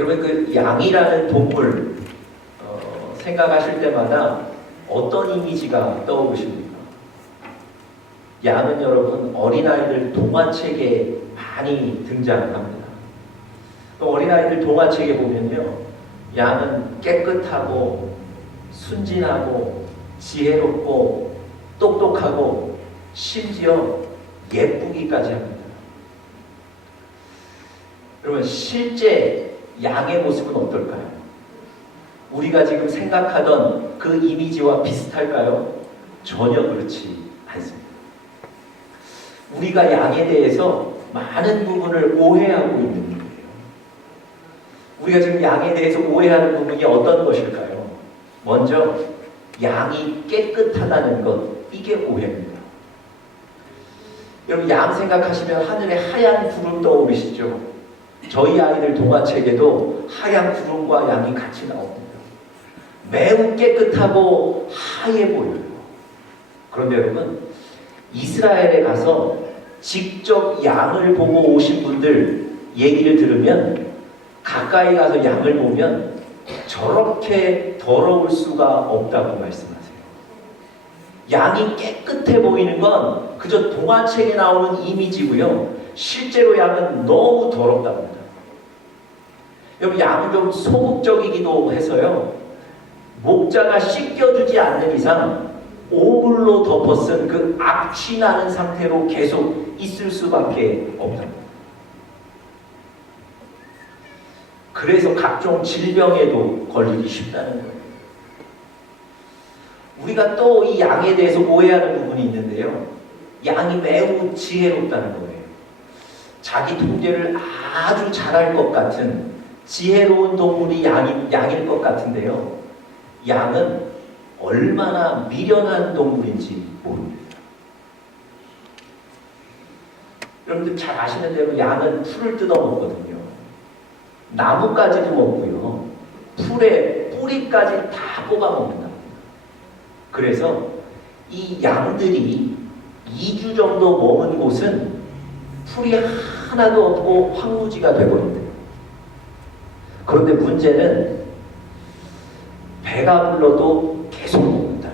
여러분 그 양이라는 동물 생각하실 때마다 어떤 이미지가 떠오르십니까? 양은 여러분 어린아이들 동화책에 많이 등장합니다. 어린아이들 동화책에 보면요, 양은 깨끗하고 순진하고 지혜롭고 똑똑하고 심지어 예쁘기까지 합니다. 여러분 실제 양의 모습은 어떨까요? 우리가 지금 생각하던 그 이미지와 비슷할까요? 전혀 그렇지 않습니다. 우리가 양에 대해서 많은 부분을 오해하고 있는 거예요. 우리가 지금 양에 대해서 오해하는 부분이 어떤 것일까요? 먼저 양이 깨끗하다는 것, 이게 오해입니다. 여러분 양 생각하시면 하늘에 하얀 구름 떠오르시죠? 저희 아이들 동화책에도 하얀 구름과 양이 같이 나옵니다. 매우 깨끗하고 하얘 보여요. 그런데 여러분 이스라엘에 가서 직접 양을 보고 오신 분들 얘기를 들으면 가까이 가서 양을 보면 저렇게 더러울 수가 없다고 말씀하세요. 양이 깨끗해 보이는 건 그저 동화책에 나오는 이미지고요. 실제로 양은 너무 더럽답니다. 여러분 양은 좀 소극적이기도 해서요. 목자가 씻겨주지 않는 이상 오물로 덮어쓴 그 악취나는 상태로 계속 있을 수밖에 없답니다. 그래서 각종 질병에도 걸리기 쉽다는 거예요. 우리가 또 이 양에 대해서 오해하는 부분이 있는데요. 양이 매우 지혜롭다는 거예요. 자기 통제를 아주 잘할 것 같은 지혜로운 동물이 양일 것 같은데요. 양은 얼마나 미련한 동물인지 모릅니다. 여러분들 잘 아시는 대로 양은 풀을 뜯어먹거든요. 나뭇가지도 먹고요. 풀의 뿌리까지 다 뽑아먹는다. 그래서 이 양들이 2주 정도 머문 곳은 풀이 하나도 없고 황무지가 되버립니다. 그런데 문제는 배가 불러도 계속 먹는다.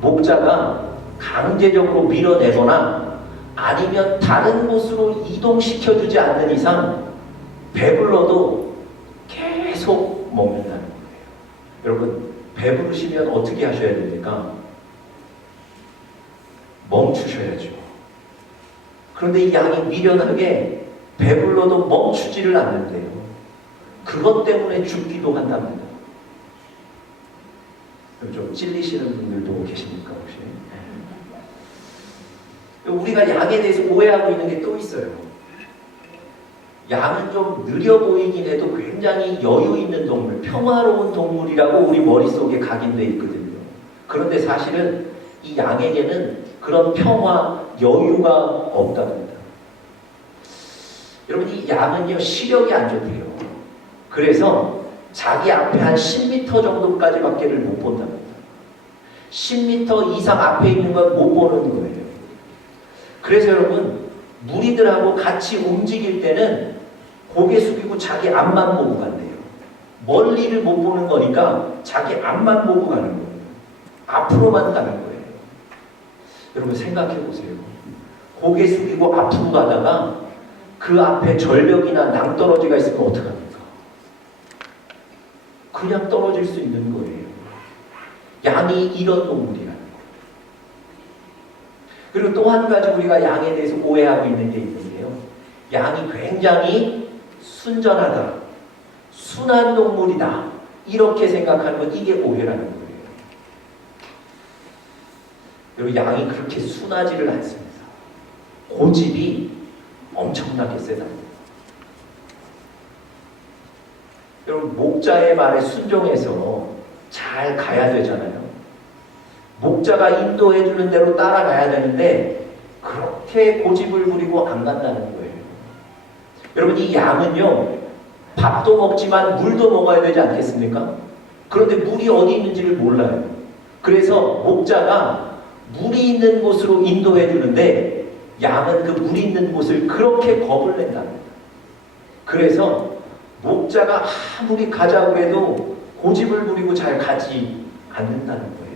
목자가 강제적으로 밀어내거나 아니면 다른 곳으로 이동시켜주지 않는 이상 배불러도 계속 먹는다는 거예요. 여러분 배부르시면 어떻게 하셔야 됩니까? 멈추셔야죠. 그런데 이 양이 미련하게 배불러도 멈추지를 않는데요. 그것 때문에 죽기도 한답니다. 좀 찔리시는 분들도 계십니까 혹시? 우리가 양에 대해서 오해하고 있는 게 또 있어요. 양은 좀 느려 보이긴 해도 굉장히 여유 있는 동물, 평화로운 동물이라고 우리 머릿속에 각인되어 있거든요. 그런데 사실은 이 양에게는 그런 평화, 여유가 없답니다. 여러분 이 양은요 시력이 안 좋대요. 그래서 자기 앞에 한 10m 정도까지밖에를 못 본답니다. 10m 이상 앞에 있는 건 못 보는 거예요. 그래서 여러분 무리들하고 같이 움직일 때는 고개 숙이고 자기 앞만 보고 간대요. 멀리를 못 보는 거니까 자기 앞만 보고 가는 거예요. 앞으로만 가는 거예요. 여러분 생각해 보세요. 고개 숙이고 앞으로 가다가 그 앞에 절벽이나 낭떠러지가 있으면 어떡합니까? 그냥 떨어질 수 있는 거예요. 양이 이런 동물이라는 거예요. 그리고 또 한 가지 우리가 양에 대해서 오해하고 있는 게 있는데요. 양이 굉장히 순전하다, 순한 동물이다 이렇게 생각하는 건 이게 오해라는 거예요. 여러분 양이 그렇게 순하지를 않습니다. 고집이 엄청나게 세답니다. 여러분 목자의 말에 순종해서 잘 가야 되잖아요. 목자가 인도해주는 대로 따라가야 되는데 그렇게 고집을 부리고 안 간다는 거예요. 여러분 이 양은요 밥도 먹지만 물도 먹어야 되지 않겠습니까? 그런데 물이 어디 있는지를 몰라요. 그래서 목자가 물이 있는 곳으로 인도해 주는데 양은 그 물이 있는 곳을 그렇게 겁을 낸답니다. 그래서 목자가 아무리 가자고 해도 고집을 부리고 잘 가지 않는다는 거예요.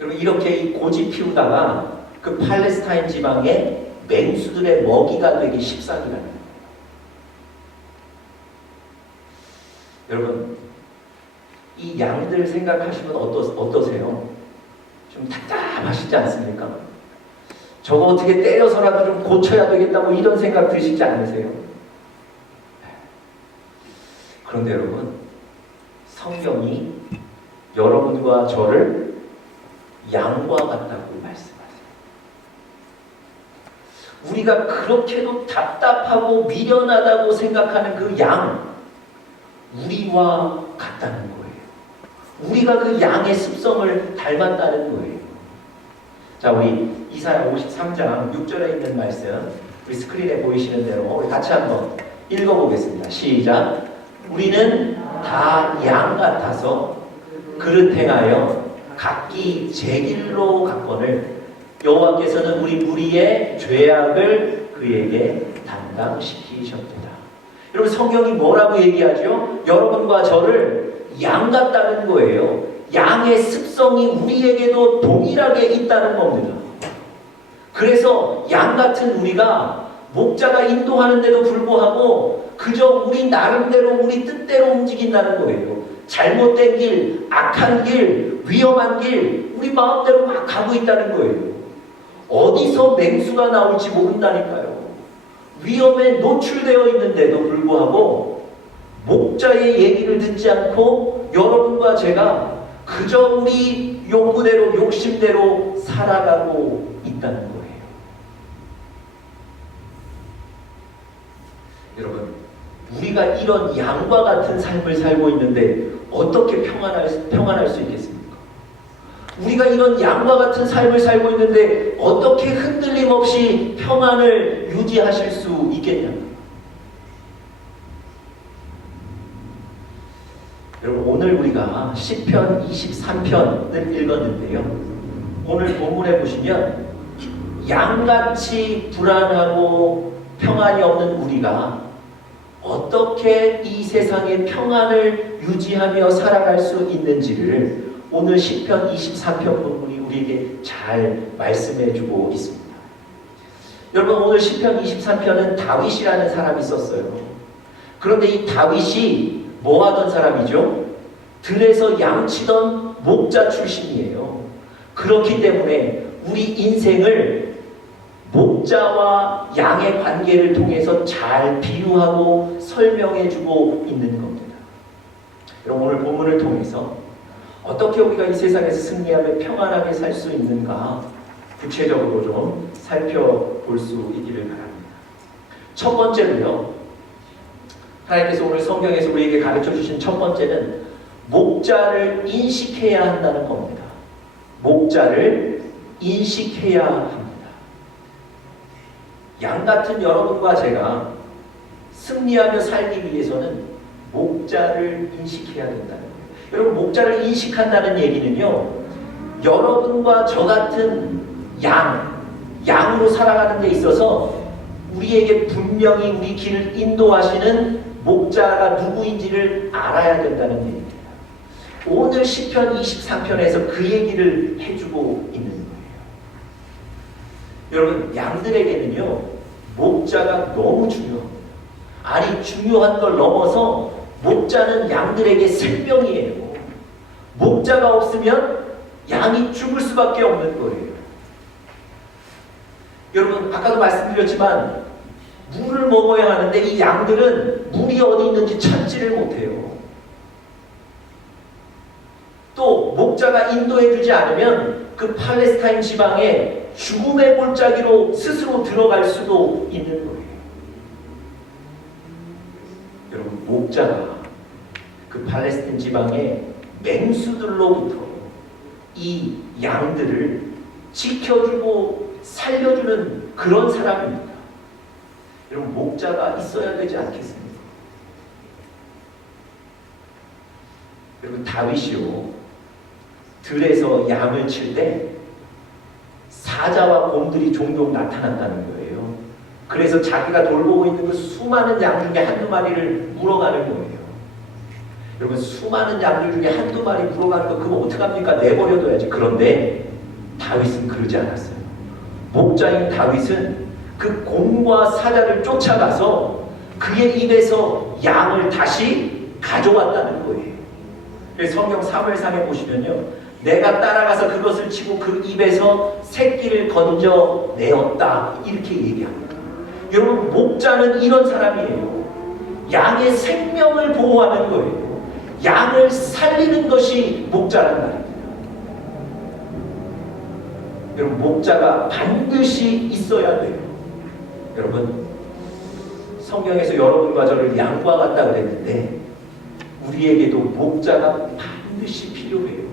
여러분 이렇게 이 고집 피우다가 그 팔레스타인 지방의 맹수들의 먹이가 되기 십상이라는 거예요. 여러분 이 양들 생각하시면 어떠세요? 좀 답답하시지 않습니까? 저거 어떻게 때려서라도 좀 고쳐야 되겠다고 이런 생각 드시지 않으세요? 그런데 여러분 성경이 여러분과 저를 양과 같다고 말씀하세요. 우리가 그렇게도 답답하고 미련하다고 생각하는 그 양, 우리와 같다는 거예요. 우리가 그 양의 습성을 닮았다는 거예요. 자, 우리 이사야 53장 6절에 있는 말씀, 우리 스크린에 보이시는 대로 우리 같이 한번 읽어보겠습니다. 시작. 우리는 다 양 같아서 그릇 행하여 각기 제 길로 갔거늘 여호와께서는 우리 무리의 죄악을 그에게 담당시키셨도다. 여러분 성경이 뭐라고 얘기하죠? 여러분과 저를 양 같다는 거예요. 양의 습성이 우리에게도 동일하게 있다는 겁니다. 그래서 양 같은 우리가 목자가 인도하는데도 불구하고 그저 우리 나름대로 우리 뜻대로 움직인다는 거예요. 잘못된 길, 악한 길, 위험한 길 우리 마음대로 막 가고 있다는 거예요. 어디서 맹수가 나올지 모른다니까요. 위험에 노출되어 있는데도 불구하고 목자의 얘기를 듣지 않고 여러분과 제가 그저 우리 욕구대로 욕심대로 살아가고 있다는 거예요. 여러분 우리가 이런 양과 같은 삶을 살고 있는데 어떻게 평안할 수 있겠습니까? 우리가 이런 양과 같은 삶을 살고 있는데 어떻게 흔들림 없이 평안을 유지하실 수 있겠냐고요. 여러분 오늘 우리가 시편 23편을 읽었는데요. 오늘 본문에 보시면 양같이 불안하고 평안이 없는 우리가 어떻게 이 세상의 평안을 유지하며 살아갈 수 있는지를 오늘 시편 23편 본문이 우리에게 잘 말씀해주고 있습니다. 여러분 오늘 시편 23편은 다윗이라는 사람이 썼어요. 그런데 이 다윗이 뭐 하던 사람이죠? 들에서 양치던 목자 출신이에요. 그렇기 때문에 우리 인생을 목자와 양의 관계를 통해서 잘 비유하고 설명해주고 있는 겁니다. 여러분 오늘 본문을 통해서 어떻게 우리가 이 세상에서 승리하며 평안하게 살 수 있는가 구체적으로 좀 살펴볼 수 있기를 바랍니다. 첫 번째로요. 하나님께서 오늘 성경에서 우리에게 가르쳐 주신 첫 번째는 목자를 인식해야 한다는 겁니다. 목자를 인식해야 합니다. 양 같은 여러분과 제가 승리하며 살기 위해서는 목자를 인식해야 된다는 거예요. 여러분 목자를 인식한다는 얘기는요. 여러분과 저 같은 양으로 살아가는 데 있어서 우리에게 분명히 우리 길을 인도하시는 목자가 누구인지를 알아야 된다는 얘기입니다. 오늘 시편 23편에서 그 얘기를 해주고 있는 거예요. 여러분 양들에게는요 목자가 너무 중요합니다. 아니 중요한 걸 넘어서 목자는 양들에게 생명이에요. 목자가 없으면 양이 죽을 수밖에 없는 거예요. 여러분 아까도 말씀드렸지만 물을 먹어야 하는데 이 양들은 물이 어디 있는지 찾지를 못해요. 또 목자가 인도해주지 않으면 그 팔레스타인 지방에 죽음의 골짜기로 스스로 들어갈 수도 있는 거예요. 여러분 목자가 그 팔레스타인 지방의 맹수들로부터 이 양들을 지켜주고 살려주는 그런 사람입니다. 여러분 목자가 있어야 되지 않겠습니까? 여러분 다윗이요 들에서 양을 칠 때 사자와 곰들이 종종 나타난다는 거예요. 그래서 자기가 돌보고 있는 그 수많은 양 중에 한두 마리를 물어가는 거예요. 여러분, 수많은 양들 중에 한두 마리 물어가는 거 그거 어떡합니까? 내버려둬야지. 그런데 다윗은 그러지 않았어요. 목자인 다윗은 그 곰과 사자를 쫓아가서 그의 입에서 양을 다시 가져왔다는 거예요. 그래서 성경 사무엘상에 보시면요, 내가 따라가서 그것을 치고 그 입에서 새끼를 건져내었다 이렇게 얘기합니다. 여러분, 목자는 이런 사람이에요. 양의 생명을 보호하는 거예요. 양을 살리는 것이 목자란 말입니다. 여러분, 목자가 반드시 있어야 돼요. 여러분, 성경에서 여러분과 저를 양과 같다 그랬는데 우리에게도 목자가 반드시 필요해요.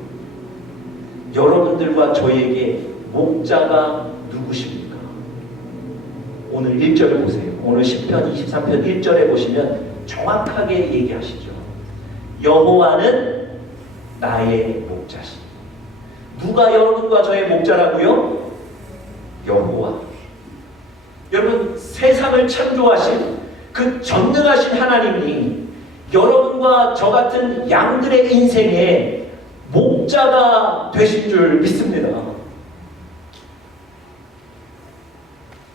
여러분들과 저에게 목자가 누구십니까? 오늘 1절을 보세요. 오늘 10편 23편 1절에 보시면 정확하게 얘기하시죠. 여호와는 나의 목자시니. 누가 여러분과 저의 목자라고요? 여호와. 여러분, 세상을 창조하신 그 전능하신 하나님이 여러분과 저 같은 양들의 인생에 목자가 되신 줄 믿습니다.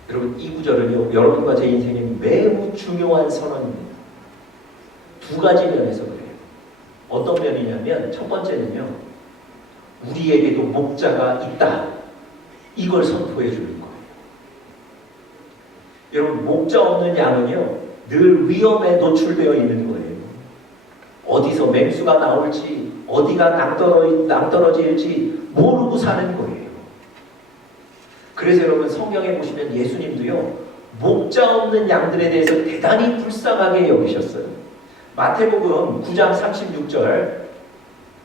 여러분, 이 구절은요, 여러분과 제 인생에 매우 중요한 선언입니다. 두 가지 면에서 그래요. 어떤 면이냐면, 첫 번째는요, 우리에게도 목자가 있다, 이걸 선포해 주는 거예요. 여러분, 목자 없는 양은요, 늘 위험에 노출되어 있는 거예요. 어디서 맹수가 나올지, 어디가 낭떠러질지 모르고 사는 거예요. 그래서 여러분, 성경에 보시면 예수님도요, 목자 없는 양들에 대해서 대단히 불쌍하게 여기셨어요. 마태복음 9장 36절,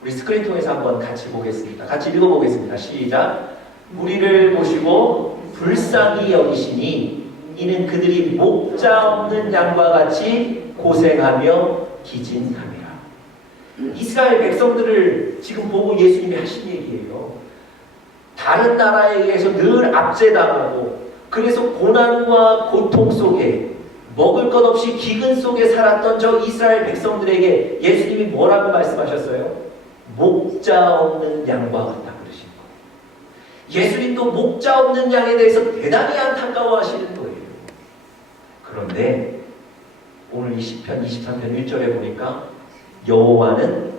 우리 스크린 통해서 한번 같이 보겠습니다. 같이 읽어보겠습니다. 시작. 우리를 보시고 불쌍히 여기시니 이는 그들이 목자 없는 양과 같이 고생하며 기진함이라. 이스라엘 백성들을 지금 보고 예수님이 하신 얘기예요. 다른 나라에 의해서 늘 압제당하고, 그래서 고난과 고통 속에 먹을 것 없이 기근 속에 살았던 저 이스라엘 백성들에게 예수님이 뭐라고 말씀하셨어요? 목자 없는 양과 같다 그러신 거예요. 예수님도 목자 없는 양에 대해서 대단히 안타까워하시는 거예요. 그런데 오늘 20편 23편 1절에 보니까 여호와는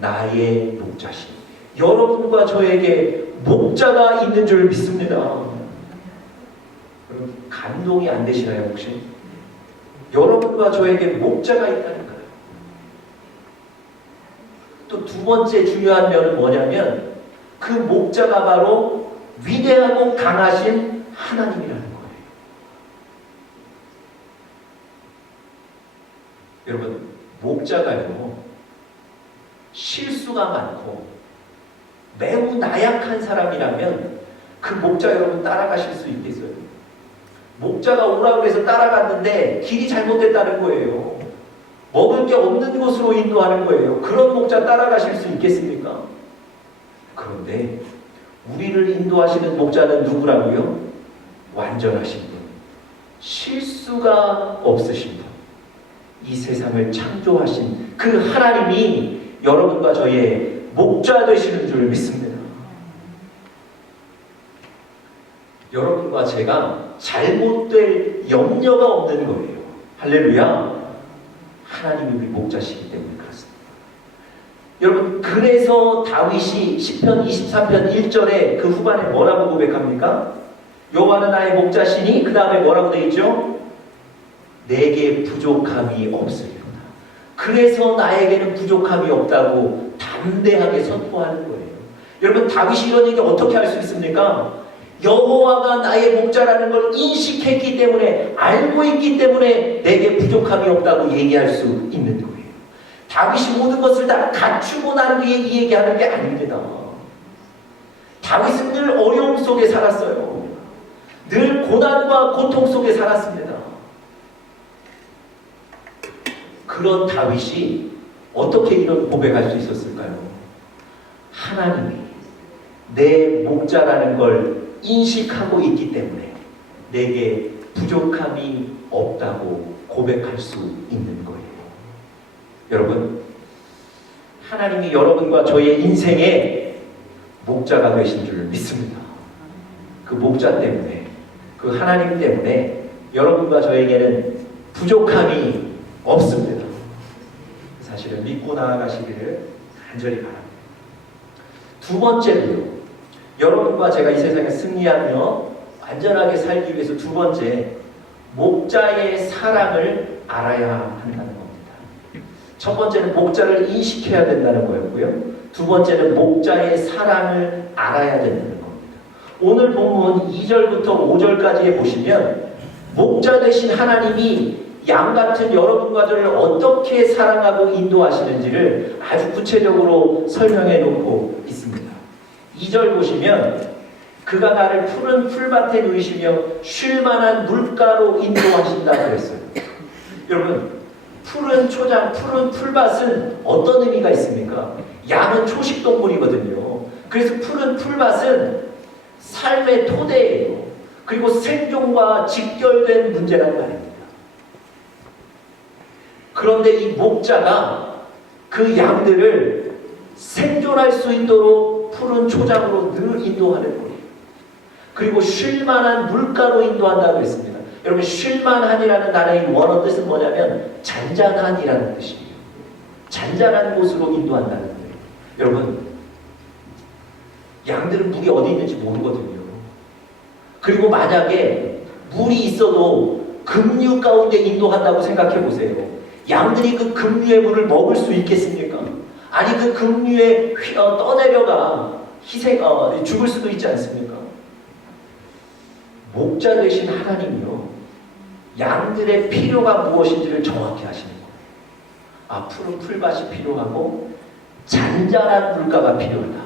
나의 목자시니, 여러분과 저에게 목자가 있는 줄 믿습니다. 여러분, 감동이 안 되시나요 혹시? 여러분과 저에게 목자가 있다는 거예요. 또 두 번째 중요한 면은 뭐냐면, 그 목자가 바로 위대하고 강하신 하나님이라는 거예요. 여러분, 목자가요, 실수가 많고 매우 나약한 사람이라면 그 목자 여러분 따라가실 수 있겠어요? 목자가 오라고 해서 따라갔는데 길이 잘못됐다는 거예요. 먹을 게 없는 곳으로 인도하는 거예요. 그런 목자 따라가실 수 있겠습니까? 그런데 우리를 인도하시는 목자는 누구라고요? 완전하신 분, 실수가 없으신 분, 이 세상을 창조하신 그 하나님이 여러분과 저의 목자 되시는 줄 믿습니다. 여러분과 제가 잘못될 염려가 없는 거예요. 할렐루야. 하나님이 우리 목자시기 때문에 그렇습니다. 여러분, 그래서 다윗이 시편 23편 1절에 그 후반에 뭐라고 고백합니까? 여호와는 나의 목자시니, 그 다음에 뭐라고 되어 있죠? 내게 부족함이 없으리로다. 그래서 나에게는 부족함이 없다고 담대하게 선포하는 거예요. 여러분, 다윗이 이런 얘기 어떻게 할 수 있습니까? 여호와가 나의 목자라는 걸 인식했기 때문에, 알고 있기 때문에 내게 부족함이 없다고 얘기할 수 있는 거예요. 다윗이 모든 것을 다 갖추고 난 뒤에 이 얘기하는 게 아닙니다. 다윗은 늘 어려움 속에 살았어요. 늘 고난과 고통 속에 살았습니다. 그런 다윗이 어떻게 이런 고백할 수 있었을까요? 하나님이 내 목자라는 걸 인식하고 있기 때문에 내게 부족함이 없다고 고백할 수 있는 거예요. 여러분, 하나님이 여러분과 저의 인생에 목자가 되신 줄 믿습니다. 그 목자 때문에, 그 하나님 때문에 여러분과 저에게는 부족함이 없습니다. 사실은 믿고 나아가시기를 간절히 바랍니다. 두 번째로요, 여러분과 제가 이 세상에 승리하며 안전하게 살기 위해서 두 번째, 목자의 사랑을 알아야 한다는 겁니다. 첫 번째는 목자를 인식해야 된다는 거였고요. 두 번째는 목자의 사랑을 알아야 된다는 겁니다. 오늘 본문 2절부터 5절까지에 보시면 목자 되신 하나님이 양 같은 여러분과 저를 어떻게 사랑하고 인도하시는지를 아주 구체적으로 설명해 놓고 있습니다. 2절 보시면 그가 나를 푸른 풀밭에 누이시며 쉴만한 물가로 인도하신다 그랬어요. 여러분, 푸른 초장, 푸른 풀밭은 어떤 의미가 있습니까? 양은 초식동물이거든요. 그래서 푸른 풀밭은 삶의 토대예요. 그리고 생존과 직결된 문제란 말입니다. 그런데 이 목자가 그 양들을 생존할 수 있도록 푸른 초장으로 늘 인도하는 거예요. 그리고 쉴만한 물가로 인도한다고 했습니다. 여러분, 쉴만한이라는 단어의 원어 뜻은 뭐냐면 잔잔한이라는 뜻이에요. 잔잔한 곳으로 인도한다는 거예요. 여러분, 양들은 물이 어디 있는지 모르거든요. 그리고 만약에 물이 있어도 급류 가운데 인도한다고 생각해 보세요. 양들이 그 급류의 물을 먹을 수 있겠습니까? 아니, 그 급류에 떠내려가 죽을 수도 있지 않습니까? 목자 되신 하나님이요, 양들의 필요가 무엇인지를 정확히 아시는 거예요. 아, 푸른 풀밭이 필요하고 잔잔한 물가가 필요하다.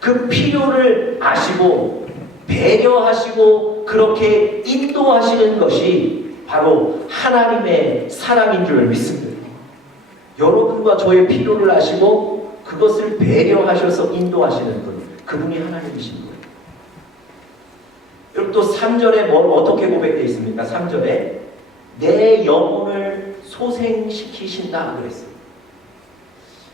그 필요를 아시고 배려하시고 그렇게 인도하시는 것이 바로 하나님의 사랑인 줄 믿습니다. 여러분과 저의 필요를 아시고 그것을 배려하셔서 인도하시는 분, 그분이 하나님이신 거예요. 여러분, 또 3절에 뭘 어떻게 고백되어 있습니까? 3절에 내 영혼을 소생시키신다 그랬어요.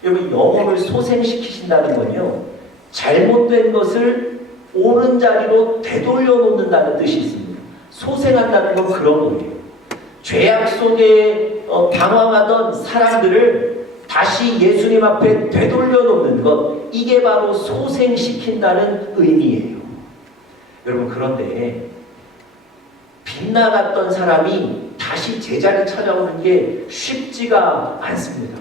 여러분, 영혼을 소생시키신다는 건요, 잘못된 것을 옳은 자리로 되돌려 놓는다는 뜻이 있습니다. 소생한다는 건 그런 거예요. 죄악 속에 방황하던 사람들을 다시 예수님 앞에 되돌려 놓는 것, 이게 바로 소생시킨다는 의미예요. 여러분, 그런데 빗나갔던 사람이 다시 제자리 찾아오는 게 쉽지가 않습니다.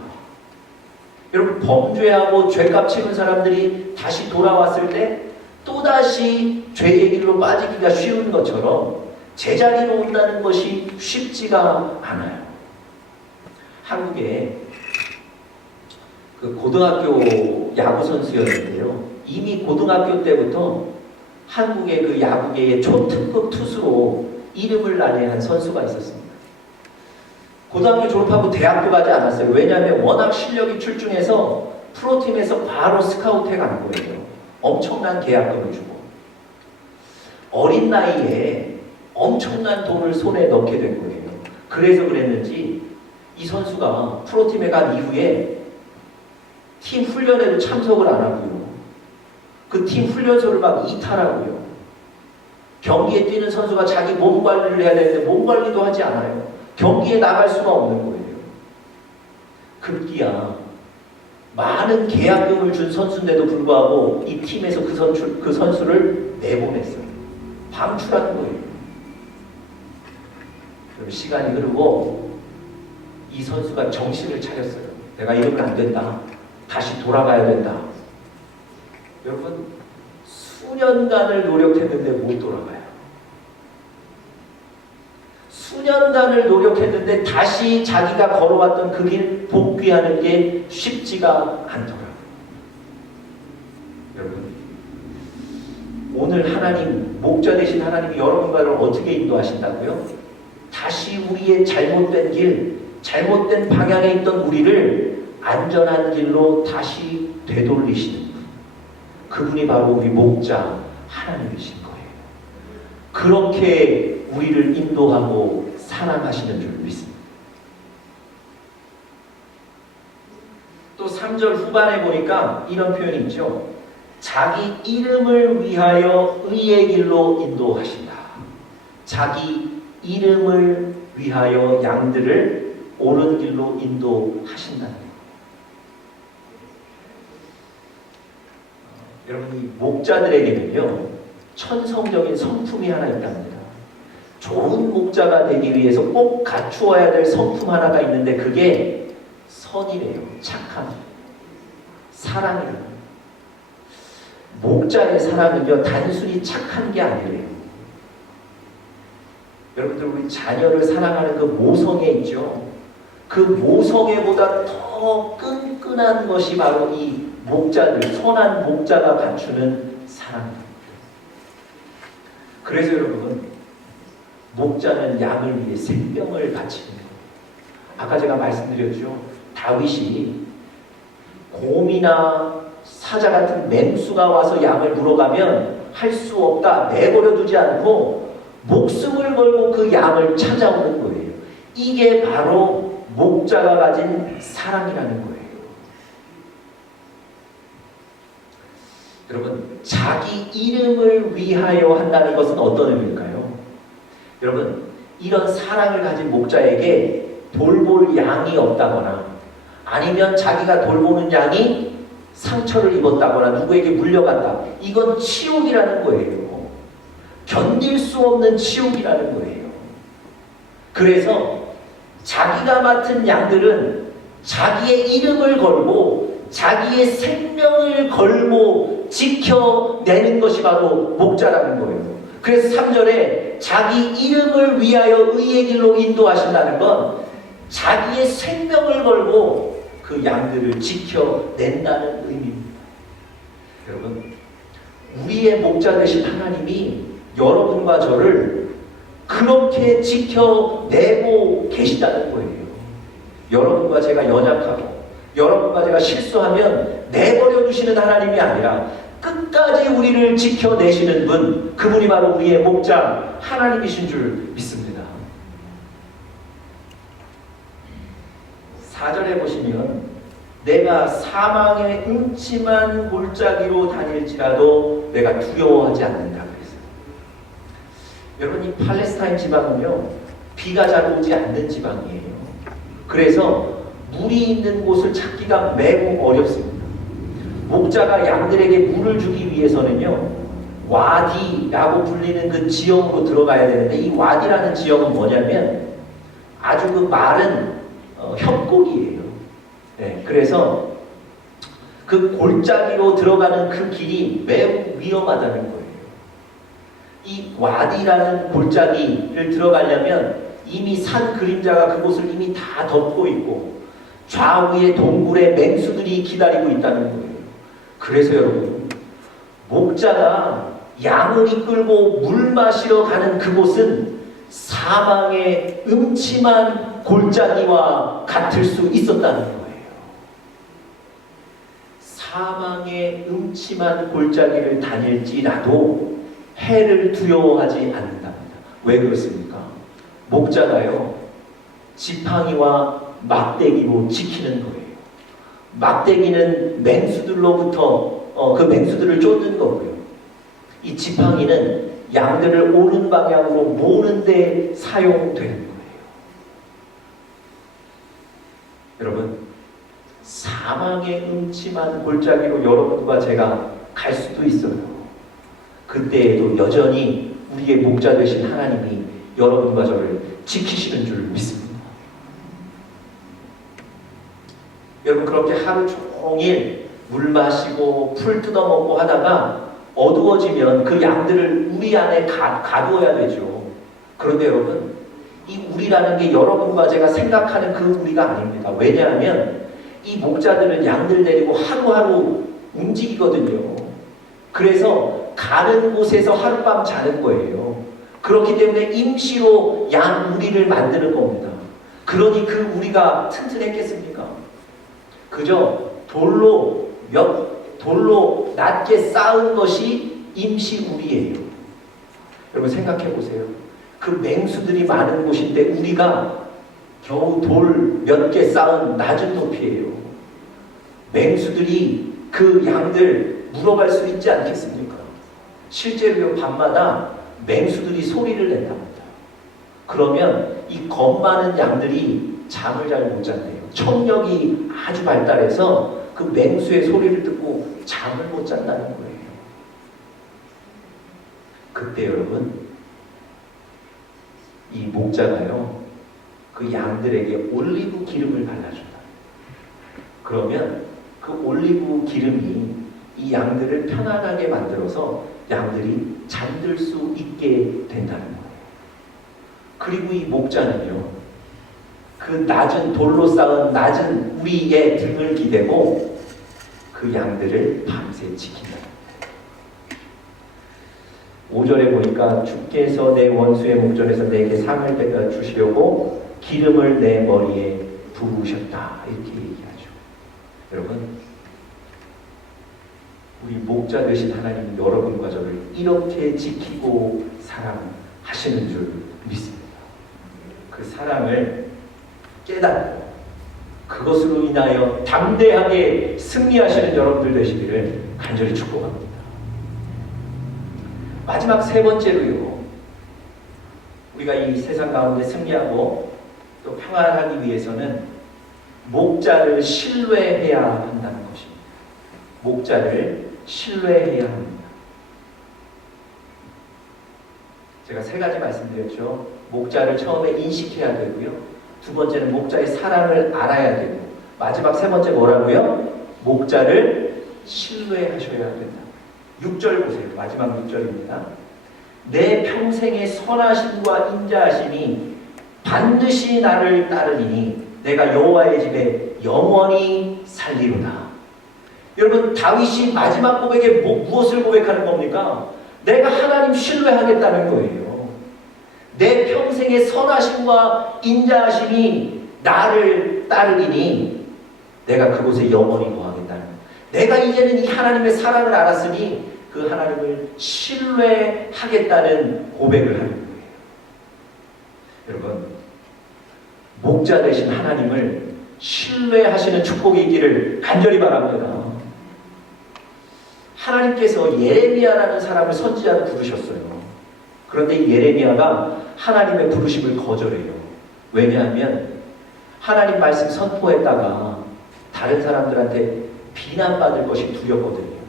여러분, 범죄하고 죄값 치는 사람들이 다시 돌아왔을 때 또다시 죄의 길로 빠지기가 쉬운 것처럼 제자리로 온다는 것이 쉽지가 않아요. 한국에 그 고등학교 야구 선수였는데요, 이미 고등학교 때부터 한국의 그 야구계의 초특급 투수로 이름을 날린 선수가 있었습니다. 고등학교 졸업하고 대학도 가지 않았어요. 왜냐하면 워낙 실력이 출중해서 프로팀에서 바로 스카우트해 간 거예요. 엄청난 계약금을 주고. 어린 나이에 엄청난 돈을 손에 넣게 된 거예요. 그래서 그랬는지 이 선수가 프로팀에 간 이후에 팀 훈련에도 참석을 안 하고요. 그 팀 훈련소를 막 이탈하고요. 경기에 뛰는 선수가 자기 몸 관리를 해야 되는데 몸 관리도 하지 않아요. 경기에 나갈 수가 없는 거예요. 급기야 많은 계약금을 준 선수인데도 불구하고 이 팀에서 그 선수를 내보냈어요. 방출한 거예요. 그럼 시간이 흐르고 이 선수가 정신을 차렸어요. 내가 이러면 안 된다. 다시 돌아가야 된다. 여러분, 수년간을 노력했는데 못 돌아가요. 수년간을 노력했는데 다시 자기가 걸어왔던 그 길 복귀하는 게 쉽지가 않더라고요. 여러분, 오늘 하나님, 목자 되신 하나님이 여러분과를 어떻게 인도하신다고요? 다시 우리의 잘못된 길, 잘못된 방향에 있던 우리를 안전한 길로 다시 되돌리시는 분, 그분이 바로 우리 목자 하나님이신 거예요. 그렇게 우리를 인도하고 사랑하시는 줄 믿습니다. 또 3절 후반에 보니까 이런 표현이 있죠. 자기 이름을 위하여 의의 길로 인도하신다. 자기 이름을 위하여 양들을 옳은 길로 인도하신다는 것. 여러분, 이 목자들에게는요 천성적인 성품이 하나 있답니다. 좋은 목자가 되기 위해서 꼭 갖추어야 될 성품 하나가 있는데 그게 선이래요. 착함, 사랑이래요. 목자의 사랑은요 단순히 착한 게 아니래요. 여러분들, 우리 자녀를 사랑하는 그 모성애 있죠. 그 모성애보다 더 끈끈한 것이 바로 이 목자들, 선한 목자가 갖추는 사랑입니다. 그래서 여러분, 목자는 양을 위해 생명을 바치는 거예요. 아까 제가 말씀드렸죠. 다윗이 곰이나 사자 같은 맹수가 와서 양을 물어가면 할 수 없다, 내버려 두지 않고 목숨을 걸고 그 양을 찾아오는 거예요. 이게 바로 목자가 가진 사랑이라는 거예요. 여러분, 자기 이름을 위하여 한다는 것은 어떤 의미일까요? 여러분, 이런 사랑을 가진 목자에게 돌볼 양이 없다거나 아니면 자기가 돌보는 양이 상처를 입었다거나 누구에게 물려갔다. 이건 치욕이라는 거예요. 견딜 수 없는 치욕이라는 거예요. 그래서 자기가 맡은 양들은 자기의 이름을 걸고 자기의 생명을 걸고 지켜내는 것이 바로 목자라는 거예요. 그래서 3절에 자기 이름을 위하여 의의 길로 인도하신다는 건 자기의 생명을 걸고 그 양들을 지켜낸다는 의미입니다. 여러분, 우리의 목자 되신 하나님이 여러분과 저를 그렇게 지켜내고 계시다는 거예요. 여러분과 제가 연약하고 여러분과 제가 실수하면 내버려 두시는 하나님이 아니라 끝까지 우리를 지켜내시는 분, 그분이 바로 우리의 목자 하나님이신 줄 믿습니다. 4절에 보시면 내가 사망의 음침한 골짜기로 다닐지라도 내가 두려워하지 않는다 그랬어요. 여러분, 이 팔레스타인 지방은요 비가 잘 오지 않는 지방이에요. 그래서 물이 있는 곳을 찾기가 매우 어렵습니다. 목자가 양들에게 물을 주기 위해서는요 와디라고 불리는 그 지역으로 들어가야 되는데, 이 와디라는 지역은 뭐냐면 아주 그 마른 협곡이에요. 네, 그래서 그 골짜기로 들어가는 그 길이 매우 위험하다는 거예요. 이 와디라는 골짜기를 들어가려면 이미 산 그림자가 그곳을 이미 다 덮고 있고 좌우에 동굴에 맹수들이 기다리고 있다는 거예요. 그래서 여러분, 목자가 양을 이끌고 물 마시러 가는 그곳은 사망의 음침한 골짜기와 같을 수 있었다는 거예요. 사망의 음침한 골짜기를 다닐지라도 해를 두려워하지 않는답니다. 왜 그렇습니까? 목자가요 지팡이와 막대기로 지키는 거예요. 막대기는 맹수들로부터 그 맹수들을 쫓는 거고요. 이 지팡이는 양들을 옳은 방향으로 모으는 데 사용되는 거예요. 여러분, 사망의 음침한 골짜기로 여러분과 제가 갈 수도 있어요. 그때에도 여전히 우리의 목자 되신 하나님이 여러분과 저를 지키시는 줄 믿습니다. 여러분, 그렇게 하루 종일 물 마시고 풀 뜯어먹고 하다가 어두워지면 그 양들을 우리 안에 가두어야 되죠. 그런데 여러분, 이 우리라는 게 여러분과 제가 생각하는 그 우리가 아닙니다. 왜냐하면 이 목자들은 양들 데리고 하루하루 움직이거든요. 그래서 가는 곳에서 하룻밤 자는 거예요. 그렇기 때문에 임시로 양 우리를 만드는 겁니다. 그러니 그 우리가 튼튼했겠습니까? 그저 돌로 낮게 쌓은 것이 임시 우리예요. 여러분 생각해 보세요. 그 맹수들이 많은 곳인데 우리가 겨우 돌 몇 개 쌓은 낮은 높이에요. 맹수들이 그 양들 물어갈 수 있지 않겠습니까? 실제로 밤마다 맹수들이 소리를 낸답니다. 그러면 이 겁 많은 양들이 잠을 잘 못 잔대요. 청력이 아주 발달해서 그 맹수의 소리를 듣고 잠을 못 잔다는 거예요. 그때 여러분, 이 목자가요, 그 양들에게 올리브 기름을 발라준다. 그러면 그 올리브 기름이 이 양들을 편안하게 만들어서 양들이 잠들 수 있게 된다는 거예요. 그리고 이 목자는요, 그 낮은 돌로 쌓은 낮은 우리의 등을 기대고 그 양들을 밤새 지킨다. 5절에 보니까 주께서 내 원수의 목전에서 내게 상을 주시려고 기름을 내 머리에 부으셨다. 이렇게 얘기하죠. 여러분, 우리 목자 되신 하나님 여러분과 저를 이렇게 지키고 사랑하시는 줄 믿습니다. 그 사랑을 깨닫고 그것으로 인하여 담대하게 승리하시는 여러분들 되시기를 간절히 축복합니다. 마지막 세 번째로요, 우리가 이 세상 가운데 승리하고 또 평안하기 위해서는 목자를 신뢰해야 한다는 것입니다. 목자를 신뢰해야 합니다. 제가 세 가지 말씀드렸죠. 목자를 처음에 인식해야 되고요, 두 번째는 목자의 사랑을 알아야 되고, 마지막 세 번째 뭐라고요? 목자를 신뢰하셔야 된다. 6절 보세요. 마지막 6절입니다. 내 평생의 선하심과 인자하심이 반드시 나를 따르리니 내가 여호와의 집에 영원히 살리로다. 여러분, 다윗이 마지막 고백에 무엇을 고백하는 겁니까? 내가 하나님 신뢰하겠다는 거예요. 내 평생의 선하심과 인자하심이 나를 따르리니 내가 그곳에 영원히 거하겠다는 거예요. 내가 이제는 이 하나님의 사랑을 알았으니 그 하나님을 신뢰하겠다는 고백을 하는 거예요. 여러분, 목자 되신 하나님을 신뢰하시는 축복이 있기를 간절히 바랍니다. 하나님께서 예레미야라는 사람을 선지자로 부르셨어요. 그런데 예레미야가 하나님의 부르심을 거절해요. 왜냐하면 하나님 말씀 선포했다가 다른 사람들한테 비난받을 것이 두렵거든요.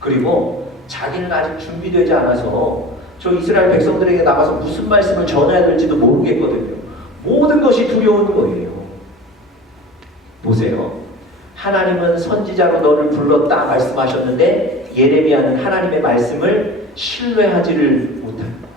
그리고 자기는 아직 준비되지 않아서 저 이스라엘 백성들에게 나가서 무슨 말씀을 전해야 될지도 모르겠거든요. 모든 것이 두려운 거예요. 보세요. 하나님은 선지자로 너를 불렀다 말씀하셨는데 예레미야는 하나님의 말씀을 신뢰하지를 못합니다.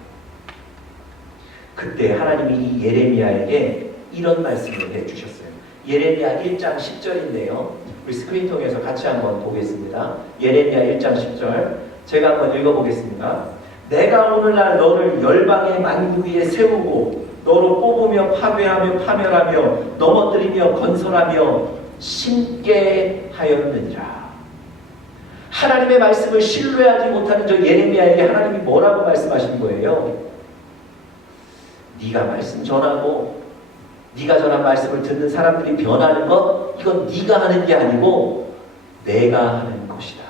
그때 하나님이 이 예레미야에게 이런 말씀을 해주셨어요. 예레미야 1장 10절인데요. 우리 스크린 통해서 같이 한번 보겠습니다. 예레미야 1장 10절 제가 한번 읽어보겠습니다. 내가 오늘날 너를 열방의 만국 위에 세우고 너로 뽑으며 파괴하며 파멸하며 넘어뜨리며 건설하며 심게 하였느니라. 하나님의 말씀을 신뢰하지 못하는 저 예레미야에게 하나님이 뭐라고 말씀하신 거예요? 네가 말씀 전하고 네가 전한 말씀을 듣는 사람들이 변하는 것, 이건 네가 하는 게 아니고 내가 하는 것이다.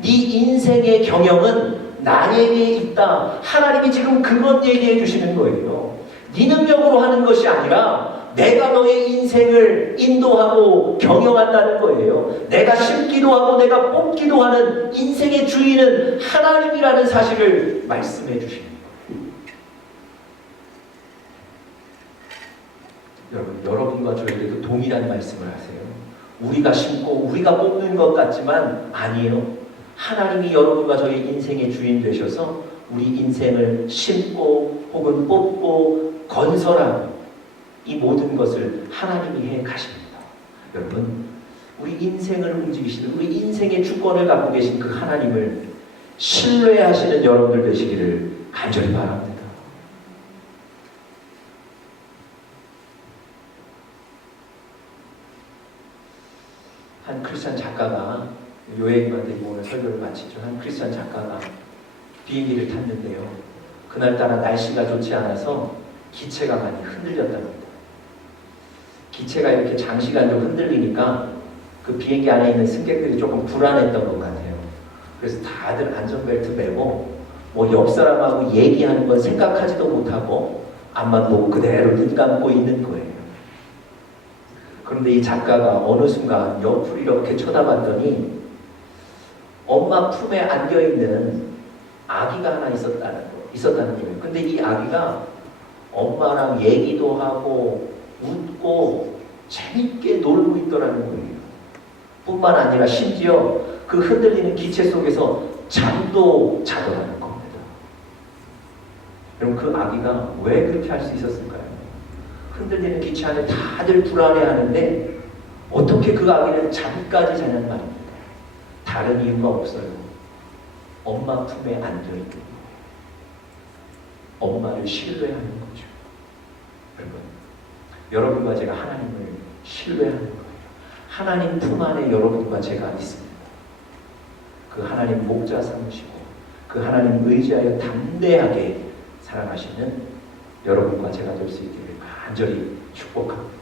네 인생의 경영은 나에게 있다. 하나님이 지금 그것 얘기해 주시는 거예요. 네 능력으로 하는 것이 아니라 내가 너의 인생을 인도하고 경영한다는 거예요. 내가 심기도 하고 내가 뽑기도 하는 인생의 주인은 하나님이라는 사실을 말씀해 주십니다. 여러분과 저에게도 동일한 말씀을 하세요. 우리가 심고 우리가 뽑는 것 같지만 아니에요. 하나님이 여러분과 저희 인생의 주인 되셔서 우리 인생을 심고 혹은 뽑고 건설하는 이 모든 것을 하나님이 해 가십니다. 여러분, 우리 인생을 움직이시는, 우리 인생의 주권을 갖고 계신 그 하나님을 신뢰하시는 여러분들 되시기를 간절히 바랍니다. 한 크리스찬 작가가, 요예님한테 오늘 설교를 마치죠. 한 크리스찬 작가가 비행기를 탔는데요. 그날따라 날씨가 좋지 않아서 기체가 많이 흔들렸답니다. 기체가 이렇게 장시간 좀 흔들리니까 그 비행기 안에 있는 승객들이 조금 불안했던 것 같아요. 그래서 다들 안전벨트 매고 뭐 옆 사람하고 얘기하는 건 생각하지도 못하고 앞만 보고 그대로 눈 감고 있는 거예요. 그런데 이 작가가 어느 순간 옆을 이렇게 쳐다봤더니 엄마 품에 안겨있는 아기가 하나 있었다는 거예요. 근데 이 아기가 엄마랑 얘기도 하고 웃고 재밌게 놀고 있더라는 거예요. 뿐만 아니라 심지어 그 흔들리는 기체 속에서 잠도 자더라는 겁니다. 여러분, 그 아기가 왜 그렇게 할 수 있었을까요? 흔들리는 기체 안에 다들 불안해하는데 어떻게 그 아기는 잠까지 자냔 말입니다. 다른 이유가 없어요. 엄마 품에 안겨있는 거예요. 엄마를 신뢰하는 거죠. 여러분, 여러분과 제가 하나님을 신뢰하는 거예요. 하나님 품 안에 여러분과 제가 있습니다. 그 하나님 목자 삼으시고 그 하나님 의지하여 담대하게 살아가시는 여러분과 제가 될 수 있기를 간절히 축복합니다.